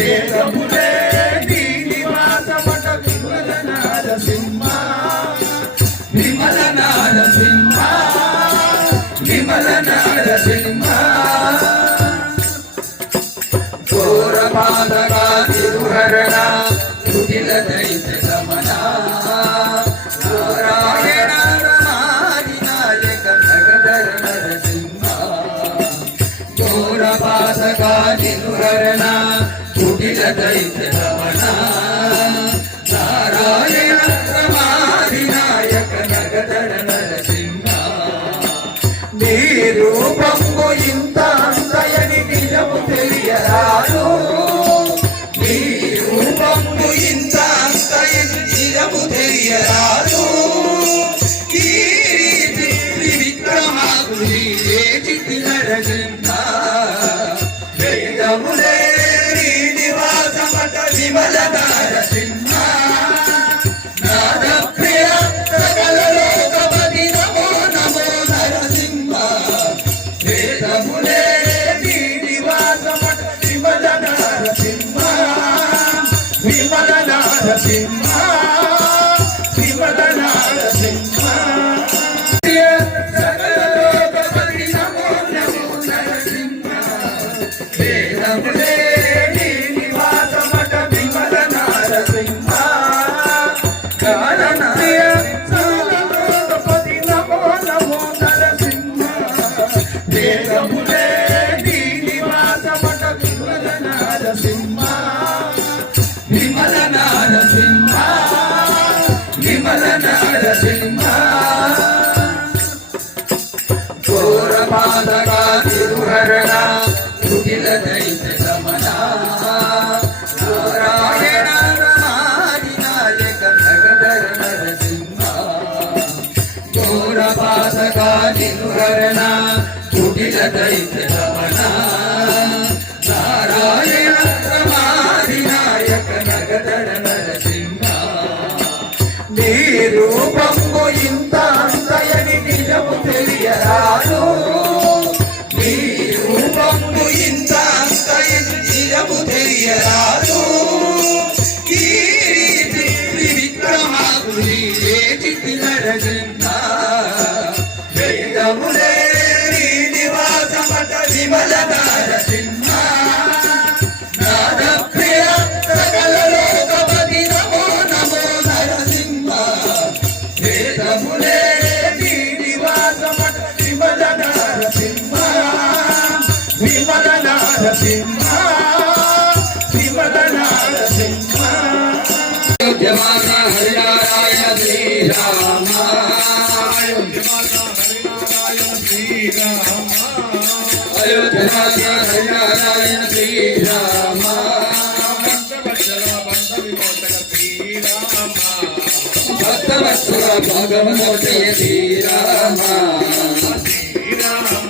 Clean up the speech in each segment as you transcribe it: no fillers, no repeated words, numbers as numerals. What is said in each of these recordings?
వేదములే నీ నివాసమట విమల నారసింహ విమల నారసింహ విమల నారసింహ ఘోర బాధగా తిరుహరణ కుటిల దైత్య గమన నారాయణ రమాది నాయక జగదర నరసింహ ఘోర బాధగా తిరుహరణ కుటిల దైత్య గమన నారాయణ రమాది నాయక జగదర నరసింహ నీ రూపము ఇంత అంతయని నిజము తెలియరాదు నీ రూపము ఇంత అంతయని నిజము తెలియరాదు ఈ రీతి త్రివిక్రమాకుని చేతి నరసింహ వేదములే నీ నివాసమట విమల నారసింహ నాద ప్రియ సకల లోకపతి నమో నమో నరసింహ వేదములే నీ నివాసమట విమల నారసింహ విమల నారసింహ విమల నారసింహ సకల లోకపతి నమో నమో నరసింహ వేదములే నీ నివాసమట విమల నారసింహ కారణప్రియ సకల లోకపతి నమో నమో నరసింహ వేదములే నీ నివాసమట విమల నారసింహ విమల నారసింహ విమల నారసింహ ఘోర బాధగా తిరుహరణ కుటిల దైత్య గమన నారాయణ రమాది నాయక జగదర నరసింహ ఘోర బాధగా తిరుహరణ కుటిల దైత్య గమన నారాయణ రమాది నాయక జగదర నరసింహ నీ రూపము ఇంత అంతయని నిజము తెలియరాదు నీ రూపము ఇంత అంతయని నిజము తెలియరాదు ఈ రీతి త్రివిక్రమాకుని చేతి నరసింహ వేదములే నీ నివాసమట విమల నారసింహ నాద ప్రియ సకల లోకపతి నమో నమో నరసింహ వేదములే నీ నివాసమట విమల నారసింహ విమల నారసింహ విమల నారసింహ అయోధ్యమాత హరినారాయణ శ్రీరామ అయోధ్యమాత హరినారాయణ శ్రీరామ భక్తవత్సల భగవత జయ శ్రీరామ శ్రీరామ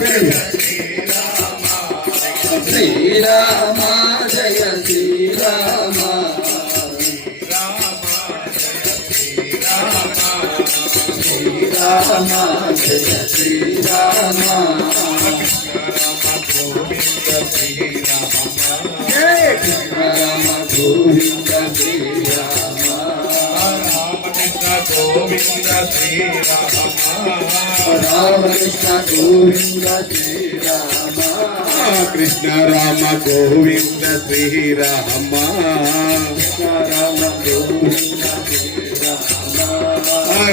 జయ శ్రీరామ శ్రీరామ జయ శ్రీరామ జయ రామ గోవింద శ్రీరామ గోవింద శ్రీరామ రామకృష్ణ గోవింద శ్రీరామ కృష్ణ రామ గోవింద శ్రీరామ రామ గోవింద శ్రీరామ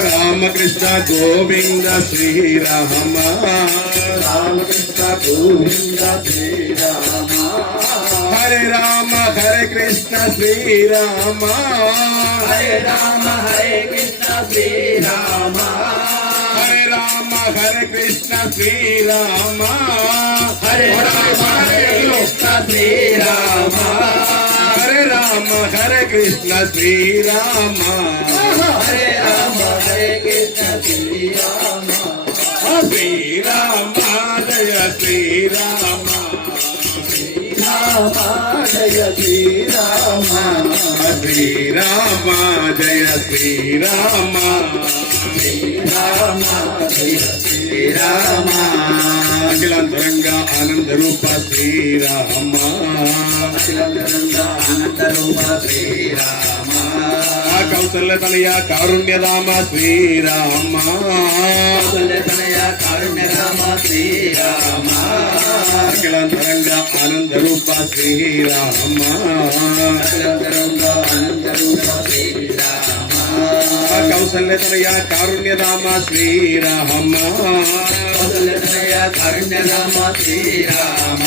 రామకృష్ణ గోవింద శ్రీరామ రామకృష్ణ గోవింద శ్రీరామ హరే రామ హరే కృష్ణ శ్రీరామ హరే రామ హరే కృష్ణ శ్రీరామ హరే రామ హరే కృష్ణ శ్రీరామ హరే రామ హరే కృష్ణ శ్రీరామ హరే రామ హరే కృష్ణ శ్రీరామ హరే రామ హరే కృష్ణ శ్రీరామ శ్రీరామ జయ శ్రీరామ శ్రీరామ జయ శ్రీరామ శ్రీరామ జయ శ్రీరామ శ్రీరామ జయ శ్రీరామ అఖిలాంతరంగ ఆనంద రూప శ్రీరామ అఖిలాంతరంగ ఆనంద రూప శ్రీరామ కౌసల్య తనయ కారుణ్యరామ శ్రీరామ కౌసల్య తనయ కారుణ్యరామ శ్రీరామ అఖిలాంతరంగ ఆనంద రూప శ్రీరామ అఖిలాంతరంగ ఆనంద రూప శ్రీరామ కౌసల్య తనయ కారుణ్యరామ శ్రీరామ కౌసల్య తనయ కారుణ్యరామ శ్రీరామ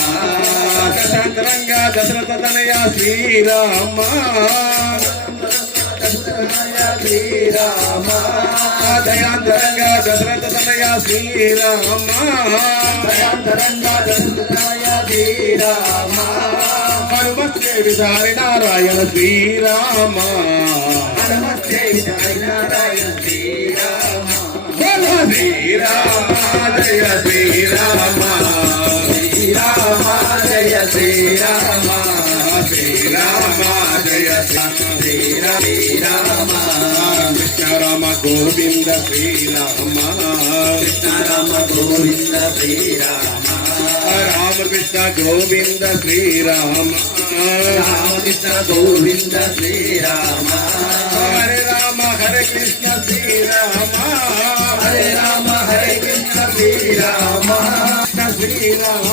దశాంతరంగ దశరథ తనయ శ్రీరామ శ్రీరామ దయాంతరంగ దశరథ తనయ శ్రీరామ దయాంతరంగ దశరథ తనయ శ్రీరామ హనుమస్తే విచారి నారాయణ శ్రీరామ హనుమస్తే విచారి నారాయణ శ్రీరామ శ్రీరామ జయ శ్రీరామ శ్రీరామ జయ శ్రీరామ శ్రీరామ జయ శ్రీరామ కృష్ణ రామ గోవింద శ్రీరామ కృష్ణ రామ గోవింద శ్రీరామ రామకృష్ణ గోవింద శ్రీరామ రామకృష్ణ గోవింద శ్రీరామ హరే రామ హరే కృష్ణ శ్రీరామ హరే రామ హరే కృష్ణ శ్రీరామ శ్రీరామ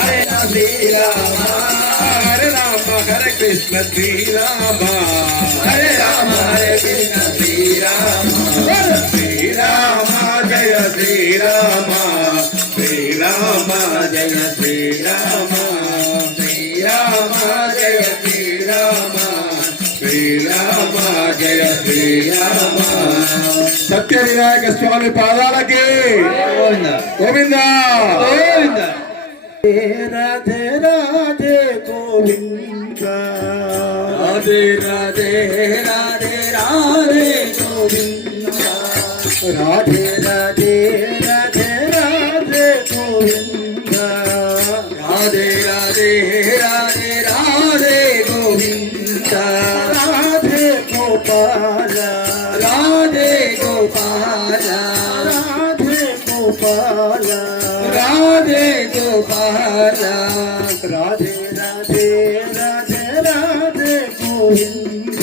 హరే శ్రీరామ హరే రామ హరే కృష్ణ శ్రీరామ హరే రామ హరే కృష్ణ శ్రీరామ శ్రీరామ జయ శ్రీరామ శ్రీరామ జయ శ్రీరామ శ్రీరామ జయ శ్రీరామ శ్రీరామ జయ శ్రీరామ సత్య వినాయక స్వామి పాదాలకి గోవింద గోవింద రాధే రాధే గోవింద రాధే రాధే రాధే రాధే గోవింద రాధే రాధే రాధే రాధే గోవింద రాధే రాధే రాధే రాధే గోవింద రాధే గోపాల రాధే గోపాల రాధే గోపాల రాధే గోపాల రాధే రాధే రాధే రాధే గోవింద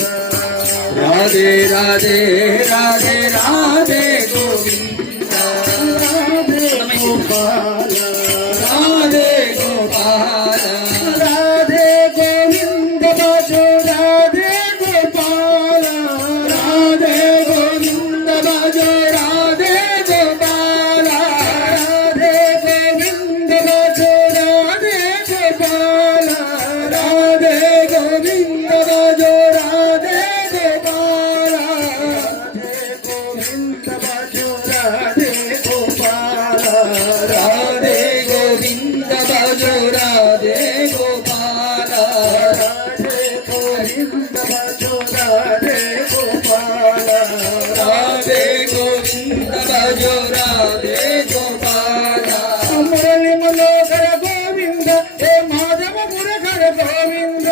రాధే రాధే రాధే రాధే గోవింద రాధే గోపాల రాధే గోపాల రాధే గోవింద భజో రాధే గోపాల రాధే గోవింద భజో రాధే గోపాల రాధే గోవింద భజో రాధే గోపాల రాధే గోవింద భజో రాధే గోపాల రాధే గోవింద భజో రాధే గోపాల రాధే గోవింద భజో రాధే గోపాల రాధే గోవింద భజో రాధే గోపాల రాధే గోవింద భజో రాధే గోపాల మురళి మనోహర గోవింద హే మాధవ మురహర గోవింద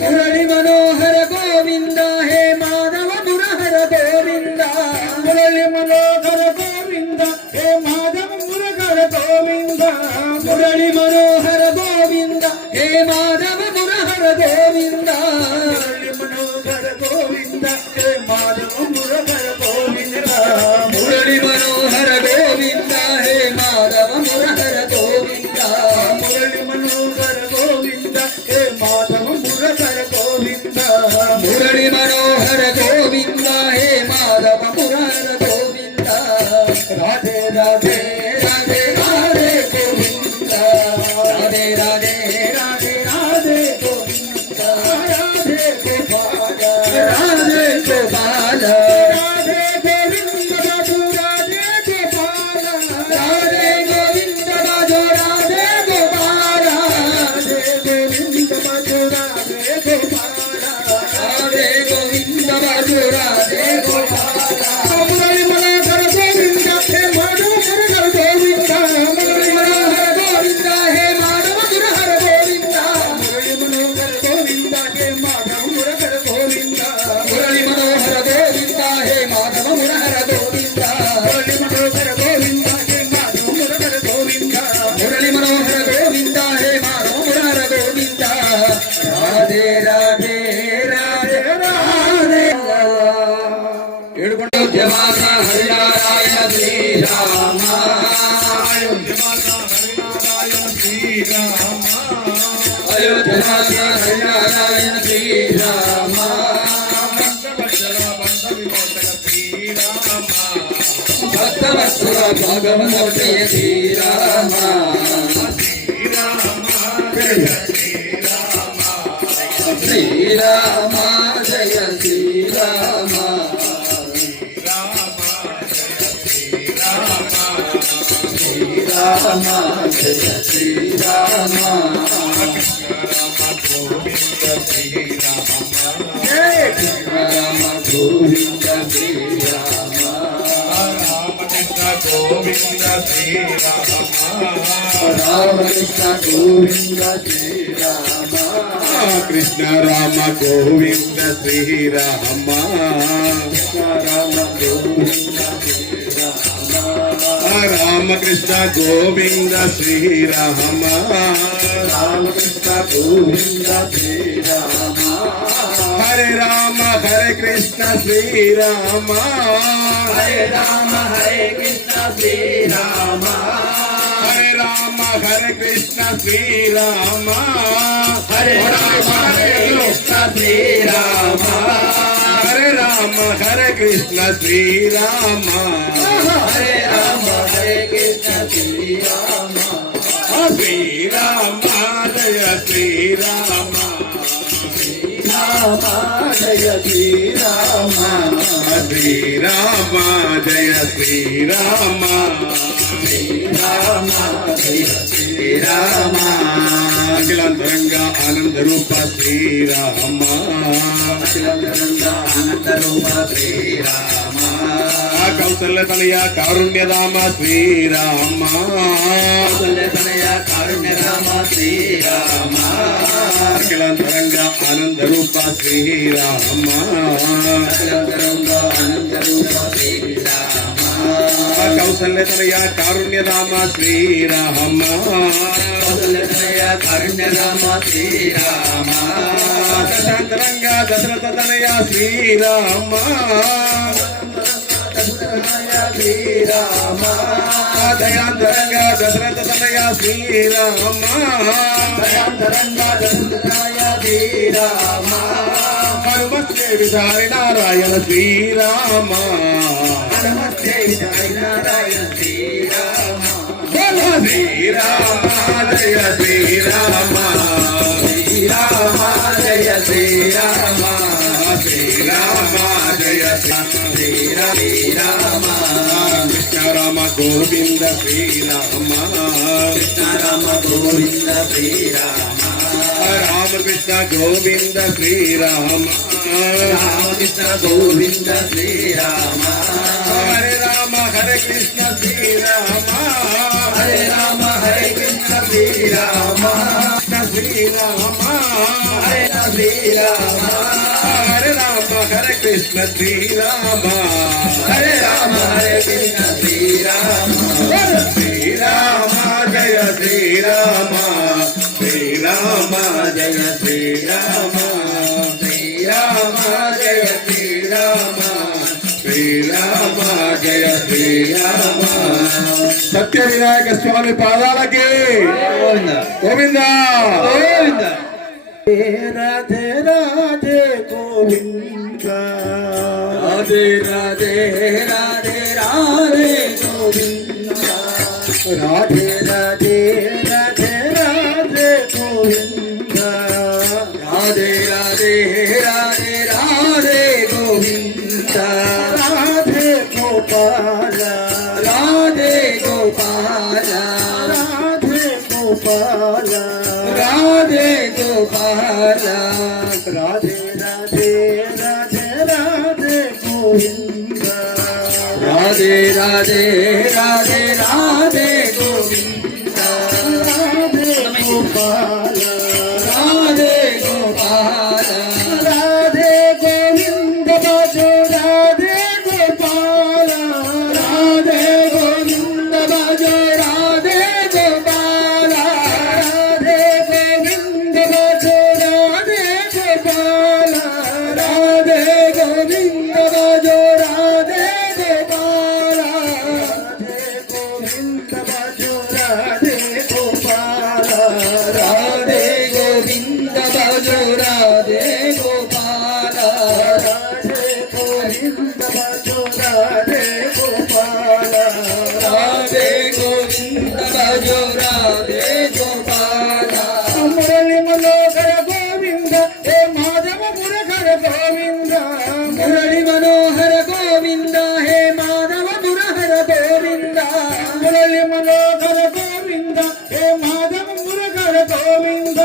మురళి మనోహర గోవింద హే మాధవ మురహర గోవింద మురళి మనోహర గోవింద హే మాధవ మురహర గోవింద మురళి మనోహర గోవింద హే మాధవ మురహర గోవింద మురళి మనోహర గోవింద హే మాధవ మురహర గోవింద మురళి మనోహర గోవింద హే మాధవ మురహర గోవింద మురళి మనోహర గోవింద హే మాధవ మురహర గోవింద మురళి మనోహర గోవింద హే మాధవ మురహర గోవింద రాధే రాధే రాధే రాధే గోవింద రాధే రాధే రాధే రాధే గోవింద రాధే గోపాల రాధే గోపాల రాధే గోవింద రాధు రాధే గోపాల రాధే గోవింద రాధు రాధే గోపాల రాధే గోవింద రాధు రాధే గోపాల రాధే గోవింద రాధు రాధే గోపాల మురళి మనోహర గోవింద హే మాధవ మురహర గోవింద మురళి మనోహర గోవింద హే మాధవ మురహర శ్రీరామ అయోధ్యనారాయణ శ్రీరామ భక్తవత్సల బంధ విమోచక శ్రీరామ భక్తవత్సల భాగవత ప్రియ శ్రీరామ శ్రీరామ జయ శ్రీరామ శ్రీరామ జయ శ్రీరామ శ్రీరామ జయ శ్రీరామ రామ గోవింద శ్రీరామ రామకృష్ణ గోవింద శ్రీరామ రామకృష్ణ గోవింద శ్రీరామ కృష్ణ రామ గోవింద శ్రీరామ రామ గోవింద శ్రీరామ రామకృష్ణ గోవింద శ్రీరామ రామకృష్ణ గోవింద శ్రీరామ హరే రామ హరే కృష్ణ శ్రీరామ హరే రామ హరే కృష్ణ శ్రీరామ హరే రామ హరే కృష్ణ శ్రీరామ హరే రామ హరే కృష్ణ శ్రీరామ హరే రామ హరే కృష్ణ శ్రీరామ హరే రామ హరే కృష్ణ శ్రీరామ శ్రీరామ జయ శ్రీరామ శ్రీరామ జయ శ్రీరామ శ్రీరామ జయ శ్రీరామ శ్రీరామ జయ శ్రీరామ అఖిలాంతరంగా ఆనంద రూప శ్రీరామ అనంత రూప శ్రీరామ కౌసల్య తనయ కారుణ్యధామ శ్రీరామ కౌసల్యతనయ కారుణ్య రామ శ్రీరామ అఖిలాంతరంగా ఆనంద రూప శ్రీరామ అఖిలాంతరంగా అనంత రూప శ్రీరామ కౌసల్య తనయ కారుణ్యధామ శ్రీరామ కౌసల్యతనయ కారుణ్య రామ శ్రీరామ దశాంతరంగా దశరథ తనయ శ్రీరామ శ్రీరామ దయాంతరంగా దశరథ తనయ శ్రీరామ దయాంతరంగా దశరథాయ శ్రీరామ హనుమత్యే విధారి నారాయణ శ్రీరామ నమస్తే విజయ నారాయణ శ్రీరామ శ్రీరామ జయ శ్రీరామ శ్రీరామ జయ శ్రీరామ శ్రీరామ జయ శ్రీరామ కృష్ణ రామ గోవింద శ్రీరామ కృష్ణ రామ గోవింద శ్రీరామ రామకృష్ణ గోవింద శ్రీరామ రామకృష్ణ గోవింద శ్రీరామ హరే రామ హరే కృష్ణ శ్రీరామ హరే రామ హరే కృష్ణ శ్రీరామ కృష్ణ శ్రీరామ హరే శ్రీరామ హరే రామ హరే కృష్ణ శ్రీరామ హరే రామ హరే కృష్ణ శ్రీరామ శ్రీరామ జయ శ్రీరామ శ్రీరామ జయ శ్రీరామ శ్రీరామ జయ శ్రీరామ శ్రీరామ జయ శ్రీరామ సత్య వినాయక స్వామి పాదాలకి గోవింద గోవింద గోవింద రాధే రాధే గోవింద రాధే రాధే రాధే రాధే గోవింద రాధే రాధే రాధే రాధే గోవింద రాధే రాధే రాధే రాధే గోవింద రాధే గోపాల రాధే గోపాల రాధే గోపాల రాధే గోపాల రాధే రాధే రాధే రాధే గోవింద రాధే రాధే రాధే రాధే గోవింద రాధే గోపాల రాధే గోపాల రాధే గోవింద భజో రాధే గోపాల రాధే గోవింద భజ రాధే గోపాల రాధే గోవింద భజో రాధే గోపాల రాధే గోవింద భజ రాధే గోపాల రాధే గోవింద భజో రాధే గోపాల రాధే గోవింద భజో రాధే గోపాల రాధే గోవింద భజో రాధే గోపాల రాధే గోవింద భజో రాధే గోపాల మురళి మనోహర గోవింద హే మాధవ మురహర గోవింద మురళి మనోహర గోవింద హే మాధవ మురహర గోవింద మురళి మనోహర గోవింద హే మాధవ మురహర గోవింద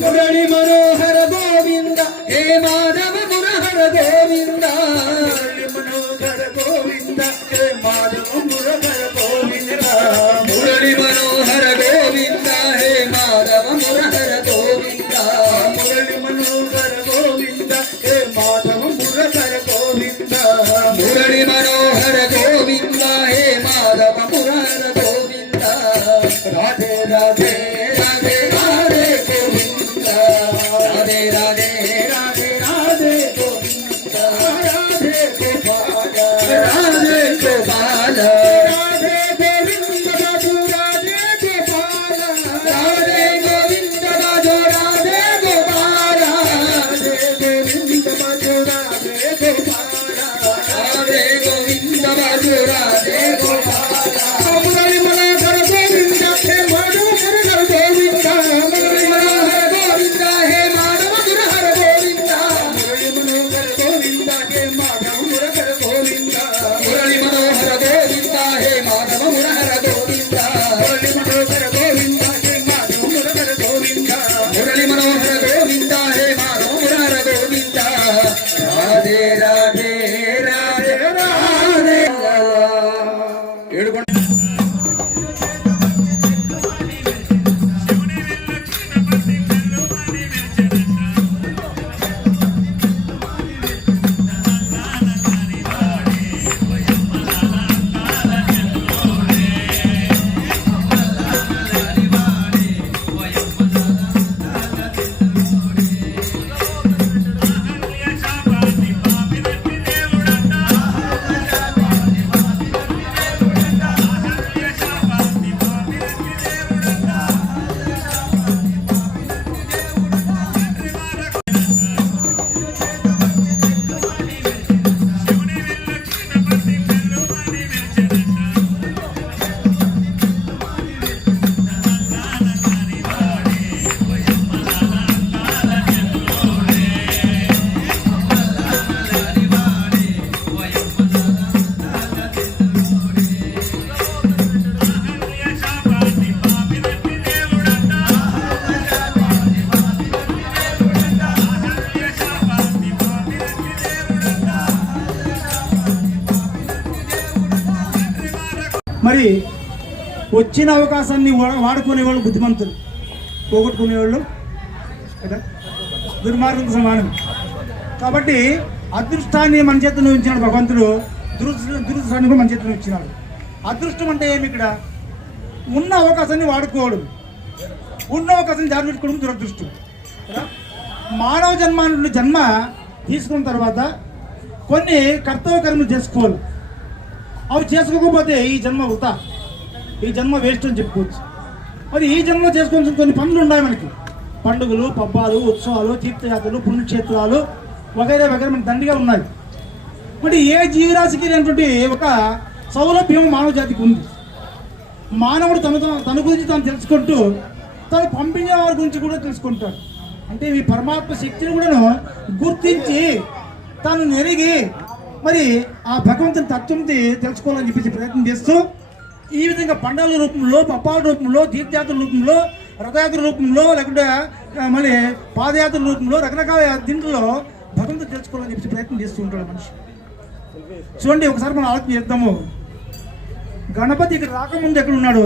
మురళి మనోహర గోవింద హే మాధవ మురహర గోవింద మురళి మనోహర గోవింద హే మాధవ మురహర గోవింద మురళి మనోహర గోవింద హే మాధవ మురహర గోవింద మురళి మనోహర గోవింద హే మాధవ మురహర గోవింద మురళి మనోహర గోవింద హే మాధవ మురహర గోవింద రాధే రాధే రాధే రాధే గోవింద రాధే రాధే రాధే రాధే గోవింద రాధే గోపాల రాధే గోపాల రాధే గోవింద బాబు రాధే గోపాల రాధే గోవింద భజో రాధే గోపాల రాధే గోవింద బాబు రాధే గోపాల రాధే గోవింద భజో రాధే గోపాల మురళి మనోహర గోవింద హే మాధవ మురహర గోవింద మురళి మనోహర గోవింద హే మాధవ మురహర గోవింద మనోహర గోవింద హే మాధవ మురహర గోవింద మురళి మనోహర గోవింద హే మాధవ మురహర గోవింద మురళి మనోహర గోవింద హే మాధవ మురహర గోవింద మురళి మనోహర గోవింద హే మాధవ మురహర గోవింద రాధే రాధే రాధే రాధే ఏడుకొండ మరి వచ్చిన అవకాశాన్ని వాడుకునేవాళ్ళు బుద్ధిమంతులు, పోగొట్టుకునేవాళ్ళు కదా దుర్మార్గంతో సమానం. కాబట్టి అదృష్టాన్ని మన చేతిలో ఉంచినాడు భగవంతుడు, దురదృష్టాన్ని కూడా మన చేతిలో ఇచ్చినాడు. అదృష్టం అంటే ఏమి? ఇక్కడ ఉన్న అవకాశాన్ని వాడుకోవడం, ఉన్న అవకాశాన్ని జాగ్రత్త పెట్టుకోవడం దురదృష్టం కదా. మానవ జన్మ తీసుకున్న తర్వాత కొన్ని కర్తవ్య కర్మలు చేసుకోవాలి. అవి చేసుకోకపోతే ఈ జన్మ వృథా, ఈ జన్మ వేస్ట్ అని చెప్పుకోవచ్చు. మరి ఈ జన్మలో చేసుకోవాల్సిన కొన్ని పనులు ఉన్నాయి మనకి. పండుగలు, పబ్బాలు, ఉత్సవాలు, తీర్థయాత్రలు, పుణ్యక్షేత్రాలు వగైరా వగైరా మనకి దండిగా ఉన్నాయి. మరి ఏ జీవరాశికి లేనటువంటి ఒక సౌలభ్యం మానవ జాతికి ఉంది. మానవుడు తన గురించి తాను తెలుసుకుంటూ తను పంపించే వారి గురించి కూడా తెలుసుకుంటాడు. అంటే ఈ పరమాత్మ శక్తిని కూడా గుర్తించి తాను నెరిగి మరి ఆ భగవంతుని తత్వంని తెలుసుకోవాలని చెప్పేసి ప్రయత్నం చేస్తూ ఈ విధంగా పండుగల రూపంలో, పప్పాల రూపంలో, తీర్థయాత్ర రూపంలో, రథయాత్ర రూపంలో, లేకుంటే మళ్ళీ పాదయాత్ర రూపంలో రకరకాల దీంట్లో భగవంతుని తెలుసుకోవాలని చెప్పేసి ప్రయత్నం చేస్తూ ఉంటాడు మనిషి. చూడండి, ఒకసారి మనం ఆలోచన చేద్దాము. గణపతి ఇక్కడ రాకముందు ఎక్కడున్నాడు?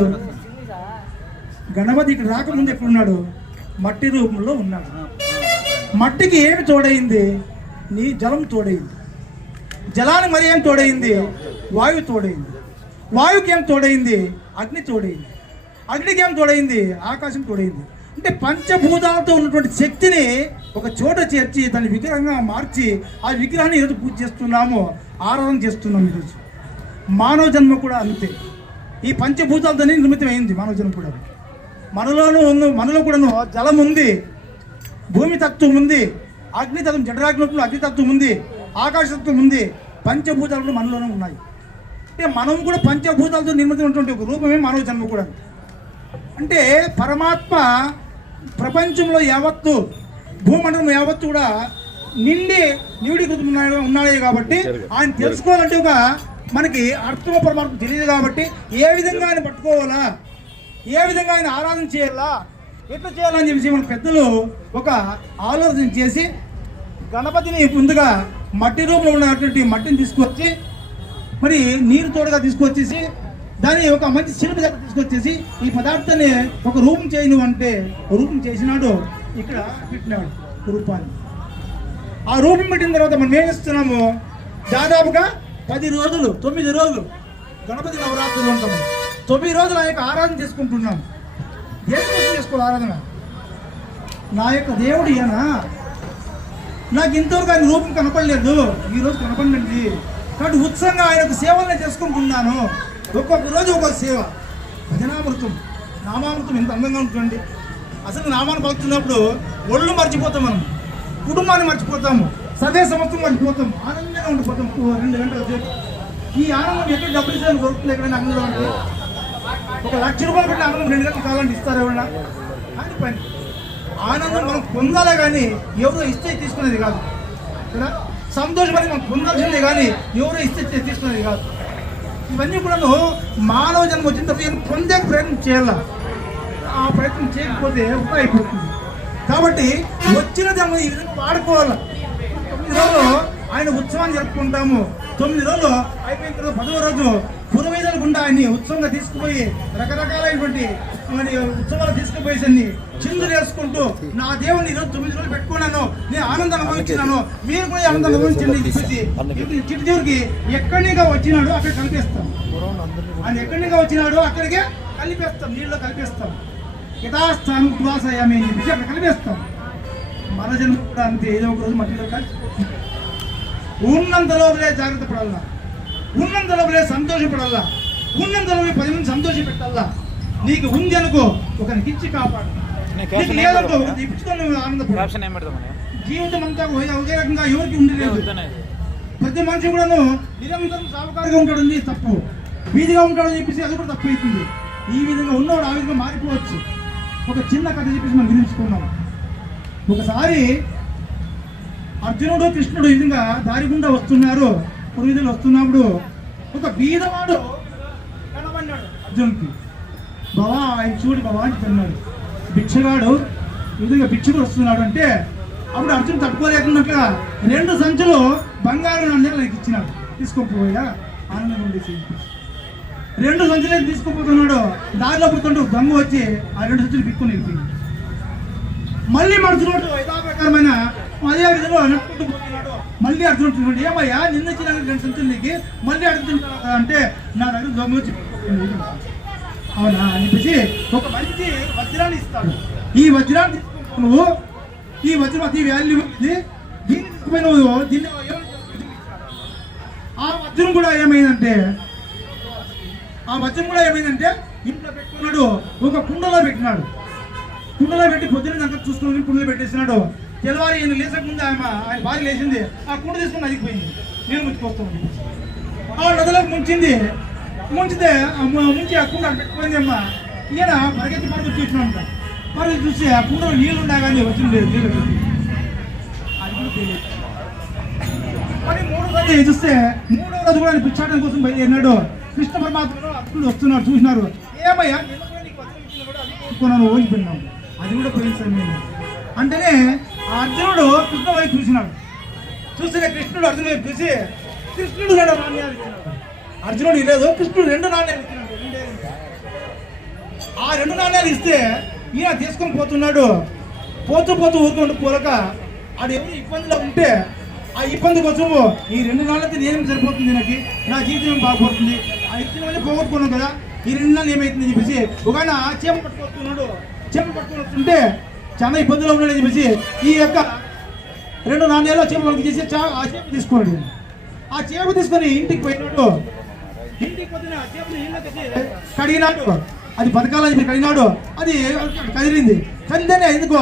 గణపతి ఇక్కడ రాకముందు ఎక్కడున్నాడు? మట్టి రూపంలో ఉన్నాడు. మట్టికి ఏమి తోడైంది? నీ జలం తోడైంది. జలానికి మరి ఏం తోడైంది? వాయువు తోడైంది. వాయువుకి ఏం తోడైంది? అగ్ని తోడైంది. అగ్నికి ఏం తోడైంది? ఆకాశం తోడైంది. అంటే పంచభూతాలతో ఉన్నటువంటి శక్తిని ఒక చోట చేర్చి దాన్ని విగ్రహంగా మార్చి ఆ విగ్రహాన్ని ఈరోజు పూజ చేస్తున్నాము, ఆరాధన చేస్తున్నాం. ఈరోజు మానవ జన్మ కూడా అంతే. ఈ పంచభూతాలతోనే నిర్మితమైంది మానవ జన్మ కూడా. మనలోనూ ఉంది, మనలో కూడాను జలం ఉంది, భూమి తత్వం ఉంది, అగ్ని తత్వం జఠరాగ్ని అగ్ని తత్వం ఉంది, ఆకాశతత్వం ఉంది, పంచభూతాలు కూడా మనలోనే ఉన్నాయి. అంటే మనం కూడా పంచభూతాలతో నిర్మితమైనటువంటి ఒక రూపమే మానవ జన్మ కూడా. అంటే పరమాత్మ ప్రపంచంలో యావత్తు భూమండలం యావత్తు కూడా నివిడీకృతం ఉన్నాడే కాబట్టి ఆయన తెలుసుకోవాలంటే ఒక మనకి అర్థమ పరమాత్మ తెలియదు కాబట్టి ఏ విధంగా ఆయన పట్టుకోవాలా, ఏ విధంగా ఆయన ఆరాధన చేయాలా, ఎట్లా చేయాలని చెప్పేసి మన పెద్దలు ఒక ఆలోచన చేసి గణపతిని ముందుగా మట్టి రూపంలో ఉన్నటువంటి మట్టిని తీసుకొచ్చి మరి నీరు తోడుగా తీసుకొచ్చేసి దాన్ని ఒక మంచి శిల్పి దగ్గర తీసుకొచ్చేసి ఈ పదార్థాన్ని ఒక రూపం చేయను అంటే రూపం చేసినాడు. ఇక్కడ పెట్టినాడు రూపాన్ని. ఆ రూపం పెట్టిన తర్వాత మనం ఏం చేస్తున్నాము, దాదాపుగా 10 రోజులు 9 రోజులు గణపతి నవరాత్రులు ఉంటాము. 9 రోజులు ఆ యొక్క ఆరాధన చేసుకుంటున్నాం. దేనికోసం చేసుకోవాలి ఆరాధన? నా యొక్క దేవుడు ఈయన, నాకు ఇంతవరకు ఆయన రూపం కనపడలేదు, ఈరోజు కనపడండి కాబట్టి ఉత్సవంగా ఆయన యొక్క సేవల్ని చేసుకుంటున్నాను. ఒక్కొక్క రోజు ఒక్కొక్క సేవ. భజనామృతం, నామామృతం ఎంత అందంగా ఉంటుందండి. అసలు నామాన్ని పలుకుతున్నప్పుడు ఒళ్ళు మర్చిపోతాం, మనం కుటుంబాన్ని మర్చిపోతాము, సదే సమస్తం మర్చిపోతాం, ఆనందంగా ఉండిపోతాం 2 గంటల సేపు. ఈ ఆనందం ఎక్కడ డబ్బులు ఇస్తాను దొరుకుతుంది ఎక్కడైనా ఆనందం అంటే ₹1,00,000 పెట్టిన ఆనందం 2 గంటలు కావాలంటే ఇస్తారు ఎవరైనా? అది పని. ఆనందం మనం పొందాలే కానీ ఎవరో ఇస్తే తీసుకునేది కాదు కదా. సంతోషం అనేది మనం పొందాల్సిందే కానీ ఎవరో ఇస్తే తీసుకునేది కాదు. ఇవన్నీ కూడా మానవ జన్మ వచ్చిన తర్వాత పొందే ప్రయత్నం చేయాల. ఆ ప్రయత్నం చేయకపోతే వృధా అయిపోతుంది. కాబట్టి వచ్చిన జన్మ ఈ విధంగా వాడుకోవాలి. 9 రోజులు ఆయన ఉత్సవాన్ని జరుపుకుంటాము. 9 రోజులు అయిపోయిన తర్వాత 10వ రోజు పురవీధుల గుండా ఆయన్ని ఉత్సవంగా తీసుకుపోయి రకరకాలైనటువంటి ఉత్సవాలు తీసుకుపోయేసన్ని చిందులు వేసుకుంటూ నా దేవుని ఈరోజు 9 రోజులు పెట్టుకున్నాను, నేను ఆనందం అనుభవించినాను, మీరు కూడా ఆనందం అనుభవించండి చెప్పేసి చిట్టు చివరికి ఎక్కడిగా వచ్చినాడు అక్కడ కలిపేస్తాం. ఆయన ఎక్కడిగా వచ్చినాడు అక్కడికే కలిపేస్తాం, నీళ్ళలో కలిపేస్తాం. యథాస్థానం దువాసయామి అని చెప్పేసి అక్కడ కలిపేస్తాం. మన జన్మ కూడా అంతే, ఏదో ఒక రోజు మట్టిలో కలిసి ఉన్నంత లోపలే జాగ్రత్త పడాలా, ఉన్నంత లోపలే సంతోషపడాలా, ఉన్నంత లోపలే 10 మంది సంతోష పెట్టాలా. నీకు ఉంది అనుకో ఒకరికి ఇచ్చి కాపాడు, నీకు లేదనుకో ఇచ్చుకొని ఆనందపడు. జీవితం అంతా ఒకే రకంగా ఎవరికి ఉండలేదు. ప్రతి మనిషి కూడాను నిరంతరం సావకారిగా ఉంటాడు, తప్పు. వీధిగా ఉంటాడు చెప్పేసి అది కూడా తప్పు అవుతుంది. ఈ విధంగా ఉన్నవాడు ఆ విధంగా మారిపోవచ్చు. ఒక చిన్న కథ చెప్పేసి మనం వినిపించుకున్నాం. ఒకసారి అర్జునుడు కృష్ణుడు ఈ విధంగా దారి గుండా వస్తున్నారు. పురువిధులు వస్తున్నప్పుడు ఒక బీదవాడు కనబడినాడు అర్జునుడికి. బావా ఆయన చూడు బావా అని తిన్నాడు. భిక్షగాడు ఈ విధంగా భిక్షుడు వస్తున్నాడు అంటే అప్పుడు అర్జునుడు తట్టుకోలేకున్నట్లుగా 2 సంచులు బంగారు నాణ్యాలు నాకు ఇచ్చినాడు. తీసుకోపోయా ఆనందం ఉండేసి 2 సంచులు తీసుకుపోతున్నాడు. దారిలో పుడుతుంటూ దొంగ వచ్చి ఆ 2 సంచులు పిక్కుని వెళ్తుంది. మళ్ళీ మరుసటి యథాప్రకారమైన అదే విధంగా నడుపుకుంటూ పోతున్నాడు. మళ్ళీ అడుగుతుంటున్నాడు, ఏమయ్యా నిన్న ఇచ్చిన 2 సంచులు నీకు మళ్ళీ అడుగుతుంటా అంటే నా దగ్గర దొంగ వచ్చి అవునా అని చెప్పేసి ఒక మంచి వజ్రాన్ని ఇస్తాడు. ఈ వజ్రాన్ని తీసుకుంటావు నువ్వు, ఈ వజ్రం అతి వాల్యూ ఉంది, దీన్ని తీసుకుపోయి నువ్వు దీన్ని ఆ వజ్రం కూడా ఏమైందంటే ఇంట్లో పెట్టుకున్నాడు. ఒక కుండలో పెట్టినాడు. కుండలో పెట్టి పొద్దున్న అంతా చూసుకుని కుండలో పెట్టేసినాడు. తెల్లవారి ఈయన లేచక ముందు ఆయన భార్య లేచింది. ఆ కుండ తీసుకుని అదిగిపోయింది. నీళ్ళు ముంచుకొస్తాం ఆ నదిలోకి ముంచింది. ముంచితే ముంచి ఆ కుండ పెట్టుకుపోయింది అమ్మ. ఈయన పరిగెత్తి చూసినాడు. పరిగెత్తి చూసి ఆ కుండలో నీళ్ళు ఉన్నా కానీ వచ్చింది లేదు. నీళ్ళు అది కూడా తెలియదు. మరి 3వ రోజు చూస్తే 3వ రోజు కూడా ఆయన పిచ్చాటం కోసం బయలుదేరినాడు. కృష్ణ పరమాత్మను అప్పుడు వస్తున్నారు. చూసినారు, ఏమయ్యా ఓడిపోయినావు, అది కూడా పోయింది నేను అంటేనే ఆ అర్జునుడు కృష్ణ వైపు చూసినాడు. చూస్తే కృష్ణుడు అర్జునుడు వైపు చూసి కృష్ణుడు 2 నాణ్యాలు ఇచ్చినాడు. అర్జునుడు లేదు, కృష్ణుడు 2 నాణ్యాలు ఇచ్చినాడు. ఆ 2 నాణ్యాలు ఇస్తే ఈయన తీసుకొని పోతున్నాడు. పోతూ ఊరుకుంటూ పోలక అది ఎవరు ఇబ్బందిలో ఉంటే ఆ ఇబ్బంది కోసం ఈ 2 నాళ్ళకి నేనేం సరిపోతుంది, నా జీవితం బాగుపడుతుంది, ఆ ఇచ్చిన వల్ల పోగొట్టుకున్నాం కదా, ఈ 2 నాళ్ళు ఏమైతుందని చెప్పేసి ఒక ఆయన చేప పట్టుకొస్తున్నాడు. చేప పట్టుకొని వస్తుంటే చాలా ఇబ్బందులు ఉన్నాడని చెప్పేసి ఈ యొక్క 2 నాణ్యాలు చేప మనకి చేసి ఆ చేప తీసుకున్నాడు. ఆ చేప తీసుకొని ఇంటికి పోయినాడు. ఇంటికి పోతే ఆ చేపని కడిగినాడు. అది బతకాలని చెప్పి కడిగినాడు, అది కదిలింది. కదిలితేనే ఎందుకో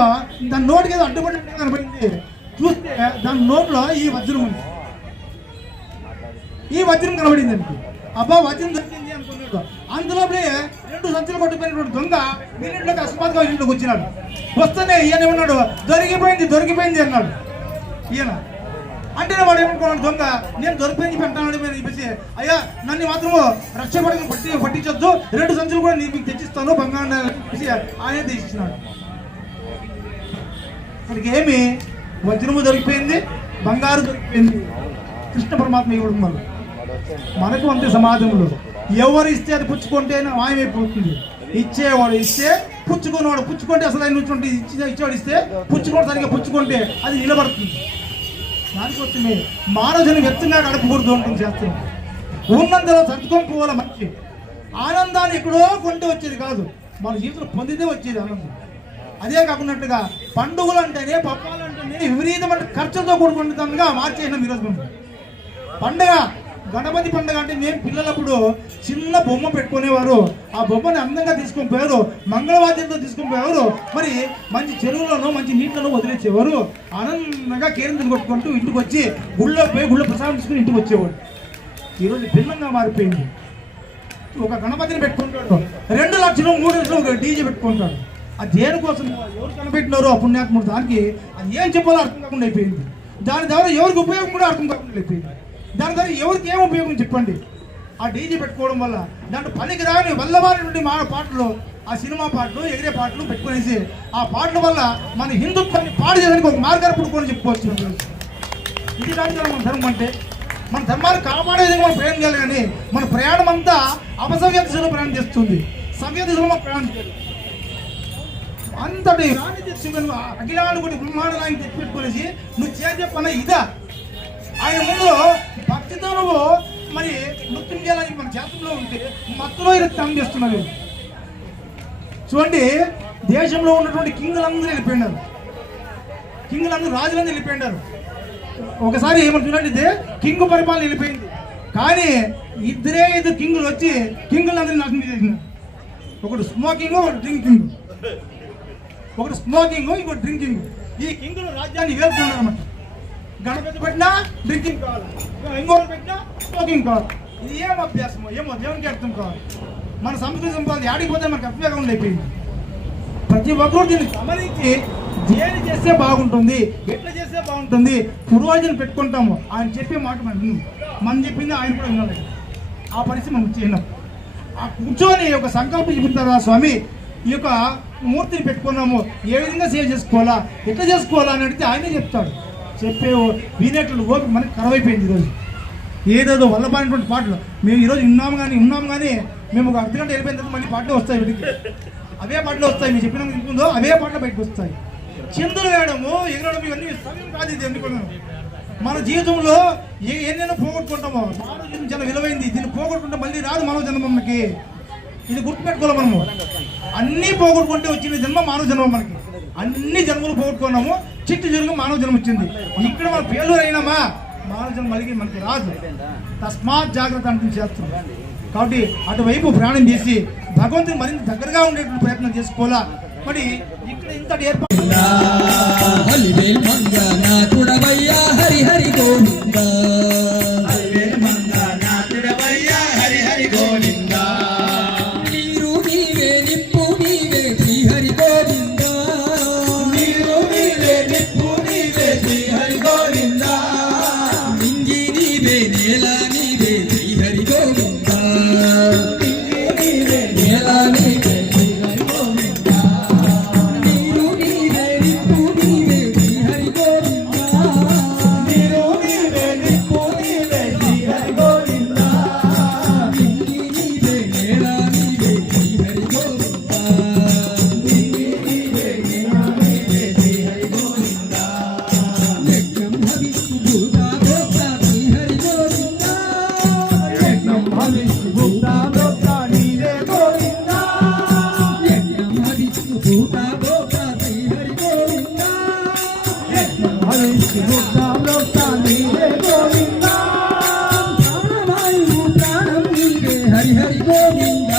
దాని నోటికి ఏదో అడ్డుపడి కనపడింది. చూస్తే దాని నోట్లో ఈ వజ్రం ఉంది, ఈ వజ్రం కనబడింది అండి. అబ్బా వజ్రం దొరికింది అనుకున్నాడు. అందులోపలే 2 సంచులు కొట్టుకుపోయినటువంటి దొంగ వీళ్ళకి అకస్మాత్తుగా ఇంట్లోకి వచ్చినాడు. వస్తేనే ఈయన ఏమన్నాడు, దొరికిపోయింది అన్నాడు. ఈయన అంటే వాడు ఏమనుకున్నాడు, దొంగ నేను దొరికిపోయింది పెట్టాను చెప్పేసి, అయ్యా నన్ను మాత్రము రక్షపడని పట్టించొద్దు, 2 సంచులు కూడా నేను మీకు తెచ్చిస్తాను బంగారం చెప్పేసి ఆయన తెచ్చిచ్చినాడు. అక్కడికి ఏమి వజ్రము దొరికిపోయింది, బంగారు దొరికిపోయింది. కృష్ణ పరమాత్మ ఇవ్వడం వల్ల మనకు అంతే. సమాజంలో ఎవరు ఇస్తే అది పుచ్చుకుంటే మాయమైపోతుంది. ఇచ్చేవాడు ఇస్తే, పుచ్చుకునేవాడు పుచ్చుకుంటే అసలు ఆయన నుంచి ఇచ్చేవాడు ఇస్తే పుచ్చుకోవడం సరిగ్గా పుచ్చుకుంటే అది నిలబడుతుంది. దానికోసమే మానవుని వ్యక్తంగా గడపకూడదు ఉంటుంది శాస్త్రం. ఉన్నంతలో సర్దుకొని పోవాల మంచి ఆనందాన్ని ఎక్కడో కొంటే వచ్చేది కాదు, మన జీవితంలో పొందితే వచ్చేది ఆనందం. అదే కాకున్నట్టుగా పండుగలు అంటేనే, పప్పాలు అంటేనే విపరీతమైన ఖర్చులతో కూడుకుంటుందిగా మార్చేసినాం ఈరోజు. పండుగ గణపతి పండుగ అంటే మేము పిల్లలప్పుడు చిన్న బొమ్మ పెట్టుకునేవారు. ఆ బొమ్మని అందంగా తీసుకొని పోయారు, మంగళవాద్యంతో తీసుకొని పోయేవారు. మరి మంచి చెరువులను మంచి నీళ్ళను వదిలేసేవారు. ఆనందంగా కేరింతలు కొట్టుకుంటూ ఇంటికి వచ్చి గుళ్ళో పోయి గుళ్ళో ప్రసాదం తీసుకుని ఇంటికి వచ్చేవాడు. ఈరోజు భిన్నంగా మారిపోయింది. ఒక గణపతిని పెట్టుకుంటాడు, 2 లక్షలు 3 లక్షలు ఒక డీజే పెట్టుకుంటాడు. అది దేనికోసం, ఎవరు కనిపెట్టినారో ఆ పుణ్యాత్ముడు దానికి అది ఏం చెప్పాలో అర్థం కాకుండా అయిపోయింది. దాని ద్వారా ఎవరికి ఉపయోగం కూడా అర్థం కాకుండా అయిపోయింది. దాని ద్వారా ఎవరికి ఏం ఉపయోగం చెప్పండి. ఆ డీజే పెట్టుకోవడం వల్ల దాంట్లో పనికి రాని వల్లవారి నుండి మన పాటలు, ఆ సినిమా పాటలు, ఎగిరే పాటలు పెట్టుకునేసి ఆ పాటల వల్ల మన హిందుత్వాన్ని పాడు చేయడానికి ఒక మార్గాన్ని పుట్టుకొని చెప్పుకోవచ్చు. ఇది కాదు మన ధర్మం అంటే. మన ధర్మాన్ని కాపాడే విధంగా మనం ప్రయాణం చేయాలి. కానీ మన ప్రయాణం అంతా అపసవ్య దిశలో ప్రయాణం చేస్తుంది, సవ్య దిశలో మనం ప్రయాణం చేయాలి. అంతటి రాణి తెచ్చి అఖిలాడు కూడా బ్రహ్మాండ నాయకుని తెచ్చిపెట్టుకునేసి నువ్వు చేసే పని ఇదా. ఆయన ముందు భక్తితో నువ్వు మరి నృత్యం చేయాలని మన చేతుల్లో ఉంటే మత్తులో రక్తం చేస్తున్నారు. చూడండి, దేశంలో ఉన్నటువంటి కింగులందరూ వెళ్ళిపోయినారు, కింగులందరూ రాజులందరూ వెళ్ళిపోయినారు. ఒకసారి ఏమంటున్నాడు, ఇదే కింగు పరిపాలన వెళ్ళిపోయింది. కానీ 2 కింగులు వచ్చి కింగులందరినీ నాశనం చేసినారు. ఒకడు స్మోకింగ్, ఒకటి డ్రింకింగ్. ఒకటి స్మోకింగ్, ఇంకోటి డ్రింకింగ్. ఈ కింగులు రాజ్యాన్ని వేరుతున్నారు అన్నమాట. గణపతి పెట్టినా డ్రింకింగ్ కావాలి, ఇంకోటి పెట్టినా స్మోకింగ్ కావాలి. ఇది ఏం అభ్యాసమో ఏమో దేవునికి అర్థం కావాలి. మన సంస్కృతి సంపాదన ఆడిపోతే మనకు అభ్యాసం అయిపోయింది. ప్రతి ఒక్కరు దీన్ని గమనించి దేని చేస్తే బాగుంటుంది, ఎట్లా చేస్తే బాగుంటుంది, పురోజనం పెట్టుకుంటాము. ఆయన చెప్పే మాట మనం చెప్పింది ఆయన కూడా వినాలి. ఆ పరిస్థితి మనం చేయలేం. ఆ కూర్చొని ఒక సంకల్పం చెప్తారా స్వామి, ఈ యొక్క మూర్తిని పెట్టుకున్నాము, ఏ విధంగా సేవ చేసుకోవాలా, ఎట్లా చేసుకోవాలా అని అడిగితే ఆయనే చెప్తాడు. చెప్పే వినేట్లు ఓపిక మనకి కరవైపోయింది. ఈరోజు ఏదేదో వల్లబారినటువంటి పాటలు మేము ఈరోజు ఉన్నాము కానీ మేము ఒక అర్ధగంట వెళ్ళిపోయిన తర్వాత మళ్ళీ పాటలు వస్తాయి. వీటికి అవే పాటలు వస్తాయి. మీరు చెప్పిన ముందో అవే పాటలు బయటకు వస్తాయి. చిందులు వేయడము, ఎగరడం ఇవన్నీ సమయం కాదు. ఇది ఎందుకున్నాను మన జీవితంలో ఎన్నెన్నో పోగొట్టుకుంటామో. మానవ జన్మ చాలా విలువైంది. దీన్ని పోగొట్టుకుంటే మళ్ళీ రాదు మానవ జన్మ మనకి. ఇది గుర్తుపెట్టుకోవాలి. మనము అన్నీ పోగొట్టుకుంటే వచ్చిన జన్మ మానవ జన్మ. మనకి అన్ని జన్మలు పోగొట్టుకున్నాము, చిట్టు జరుగు మానవ జన్మ వచ్చింది. ఇక్కడ మన పేర్లు అయినామా మానవ జన్మ మళ్ళీ మనకి రాదు. తస్మాత్ జాగ్రత్త అంటే చేస్తున్నాం. కాబట్టి అటువైపు ప్రయాణం చేసి భగవంతుని మరింత దగ్గరగా ఉండేటువంటి ప్రయత్నం చేసుకోవాలా. మరి ఇక్కడ ఇంతటి ఏర్పాటు హరి హరి గోవింద, నీరు నీవే నిప్పు నీవే శ్రీ హరి గోవింద, నీరు నీవే నిప్పు నీవే శ్రీ హరి గోవింద, నింగి నీవే నేల నీవే శ్రీ హరి గోవింద, నింగి నీవే నేల నీవే శ్రీ హరి గోవింద, నీరు నీవే నిప్పు నీవే శ్రీ హరి గోవింద, నీరు నీవే నిప్పు నీవే శ్రీ హరి గోవింద, నింగి నీవే నేల నీవే శ్రీ హరి గోవింద, నింగి నీవే నేల నీవే శ్రీ హరి గోవింద, యజ్ఞం హవిస్సు భూతా భోక్తా శ్రీ హరి గోవింద, యజ్ఞం హవిస్సు భూతా భోక్తా నీవే గోవింద, యజ్ఞం హవిస్సు భూతా భోక్తా శ్రీ హరి గోవింద, యజ్ఞం హవిస్సు భూతా భోక్తా నీవే గోవింద, ప్రాణవాయువు ప్రాణం నీవే హరి హరి గోవింద.